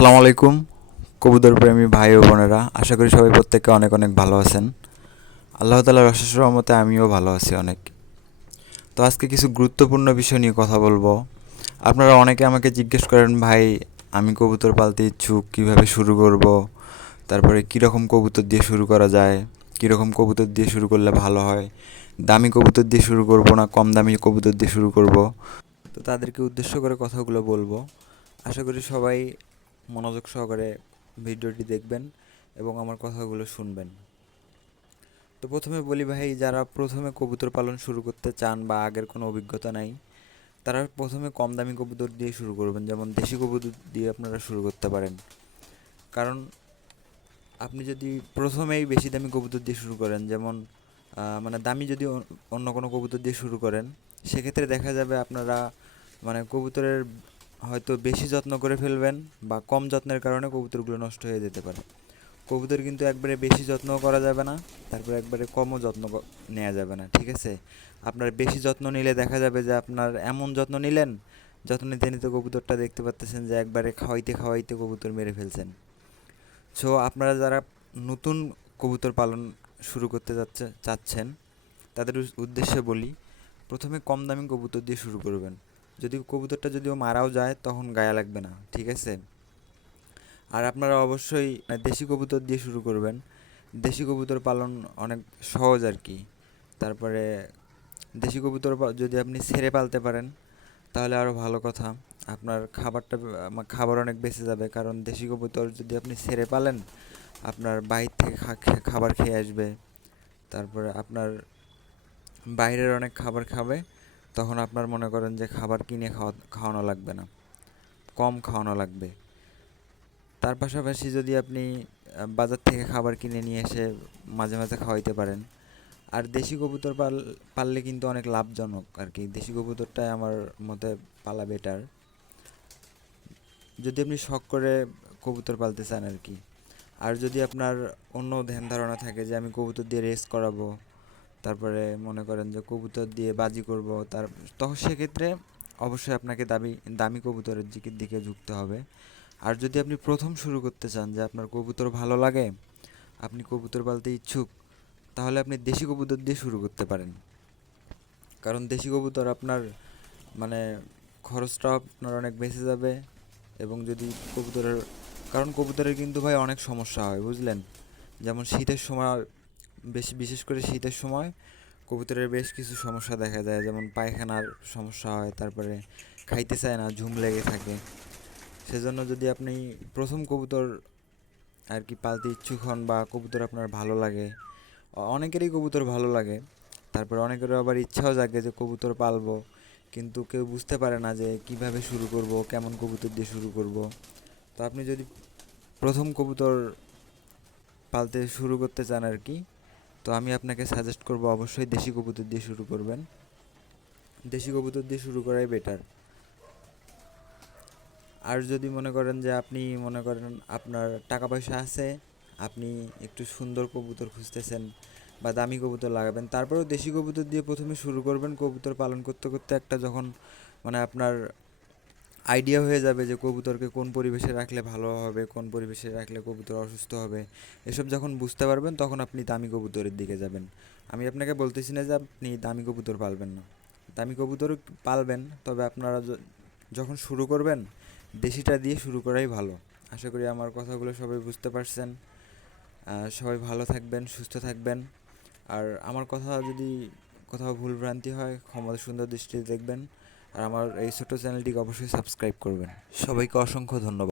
আসসালামু আলাইকুম, কবুতর প্রেমী ভাই ও বোনেরা। আশা করি সবাই প্রত্যেকে অনেক অনেক ভালো আছেন। আল্লাহ তালার অশেষ রহমতে আমিও ভালো আছি অনেক। তো আজকে কিছু গুরুত্বপূর্ণ বিষয় নিয়ে কথা বলব। আপনারা অনেকে আমাকে জিজ্ঞেস করেন, ভাই, আমি কবুতর পালতে ইচ্ছুক, কীভাবে শুরু করব? তারপরে কীরকম কবুতর দিয়ে শুরু করা যায়? কীরকম কবুতর দিয়ে শুরু করলে ভালো হয়? দামি কবুতর দিয়ে শুরু করব না কম দামি কবুতর দিয়ে শুরু করব? তো তাদেরকে উদ্দেশ্য করে কথাগুলো বলব। আশা করি সবাই মনোযোগ সহকারে ভিডিওটি দেখবেন এবং আমার কথাগুলো শুনবেন। তো প্রথমে বলি ভাই, যারা প্রথমে কবুতর পালন শুরু করতে চান বা আগের কোনো অভিজ্ঞতা নাই, তারা প্রথমে কম দামি কবুতর দিয়ে শুরু করবেন, যেমন দেশি কবুতর দিয়ে আপনারা শুরু করতে পারেন। কারণ আপনি যদি প্রথমেই বেশি দামি কবুতর দিয়ে শুরু করেন, যেমন মানে দামি যদি অন্য কোনো কবুতর দিয়ে শুরু করেন, সেক্ষেত্রে দেখা যাবে আপনারা মানে কবুতরের হয়তো বেশি যত্ন করে ফেলবেন বা কম যত্নের কারণে কবুতরগুলো নষ্ট হয়ে যেতে পারে। কবুতর কিন্তু একবারে বেশি যত্নও করা যাবে না, তারপরে একবারে কমও যত্ন নেওয়া যাবে না, ঠিক আছে? আপনার বেশি যত্ন নিলে দেখা যাবে যে আপনার এমন যত্ন নিলেন, যত্ন নিতে নিতে কবুতরটা দেখতে পাচ্তেছেন যে একবারে খাওয়াইতে খাওয়াইতে কবুতর মেরে ফেলছেন। সো আপনারা যারা নতুন কবুতর পালন শুরু করতে যাচ্ছে চাচ্ছেন, তাদের উদ্দেশ্যে বলি, প্রথমে কম দামি কবুতর দিয়ে শুরু করবেন। যদি কবুতরটা যদিও মারাও যায় তখন গায়ে লাগবে না ঠিক আছে? আর আপনারা অবশ্যই আহ, দেশি কবুতর দিয়ে শুরু করবেন। দেশি কবুতর পালন অনেক সহজ আর কি। তারপরে দেশি কবুতর যদি আপনি ছেড়ে পালতে পারেন তাহলে আরও ভালো কথা। আপনার খাবারটা খাবার অনেক বেঁচে যাবে কারণ দেশি কবুতর যদি আপনি ছেড়ে পালেন আপনার বাইরে থেকে খাবার খেয়ে আসবে। তারপরে আপনার বাইরের অনেক খাবার খাবে। তখন আপনার মনে করেন যে খাবার কিনে খাওয়া খাওয়ানো লাগবে না। কম খাওয়ানো লাগবে। তার পাশাপাশি যদি আপনি বাজার থেকে খাবার কিনে নিয়ে এসে মাঝে মাঝে খাওয়াইতে পারেন। আর দেশি কবুতর পাল পাললে কিন্তু অনেক লাভজনক আর কি দেশি কবুতরটাই আমার মতে পালা বেটার যদি আপনি শখ করে কবুতর পালতে চান আর কি আর যদি আপনার অন্য ধ্যান ধারণা থাকে যে আমি কবুতর দিয়ে রেস করাবো তারপরে মনে করেন যে কবুতর দিয়ে বাজি করব, তার তখন সেক্ষেত্রে অবশ্যই আপনাকে দামি দামি কবুতরের দিকে দিকে ঝুঁকতে হবে। আর যদি আপনি প্রথম শুরু করতে চান যে আপনার কবুতর ভালো লাগে, আপনি কবুতর পালতে ইচ্ছুক, তাহলে আপনি দেশি কবুতর দিয়ে শুরু করতে পারেন। কারণ দেশি কবুতর আপনার মানে খরচটাও আপনার অনেক বেঁচে যাবে এবং যদি কবুতরের, কারণ কবুতরের কিন্তু ভাই অনেক সমস্যা হয়, বুঝলেন? যেমন শীতের সময় বেশি, বিশেষ করে শীতের সময় কবুতরের বেশ কিছু সমস্যা দেখা যায় যেমন পায়খানার সমস্যা হয়, তারপরে খাইতে চায় না, ঝুম লেগে থাকে। সেজন্য যদি আপনি প্রথম কবুতর আর কি পালতে ইচ্ছুক হন বা কবুতর আপনার ভালো লাগে অনেকেরই কবুতর ভালো লাগে। তারপরে অনেকেরও আবার ইচ্ছাও জাগে যে কবুতর পালবো, কিন্তু কেউ বুঝতে পারে না যে কীভাবে শুরু করব, কেমন কবুতর দিয়ে শুরু করব। তো আপনি যদি প্রথম কবুতর পালতে শুরু করতে চান আর কি তো আমি আপনাকে সাজেস্ট করব অবশ্যই দেশি কবুতর দিয়ে শুরু করবেন। দেশি কবুতর দিয়ে শুরু করাই বেটার আর যদি মনে করেন যে আপনি মনে করেন আপনার টাকা পয়সা আছে, আপনি একটু সুন্দর কবুতর খুঁজতেছেন বা দামি কবুতর লাগাবেন, তারপরেও দেশি কবুতর দিয়ে প্রথমে শুরু করবেন কবুতর পালন করতে করতে একটা যখন মানে আপনার আইডিয়া হয়ে যাবে যে কবুতরকে কোন পরিবেশে রাখলে ভালো হবে, কোন পরিবেশে রাখলে কবুতর অসুস্থ হবে। এসব যখন বুঝতে পারবেন, তখন আপনি দামি কবুতরের দিকে যাবেন। আমি আপনাকে বলতেছি না যে আপনি দামি কবুতর পালবেন না। দামি কবুতরও পালবেন, তবে আপনারা যখন শুরু করবেন, দেশিটা দিয়ে শুরু করাই ভালো। আশা করি আমার কথাগুলো সবাই বুঝতে পারছেন। সবাই ভালো থাকবেন, সুস্থ থাকবেন। আর আমার কথা যদি কোথাও ভুলভ্রান্তি হয় ক্ষমতা সুন্দর দৃষ্টিতে দেখবেন। আর আমার এই ছোট চ্যানেলটিকে অবশ্যই সাবস্ক্রাইব করবেন। সবাইকে অসংখ্য ধন্যবাদ।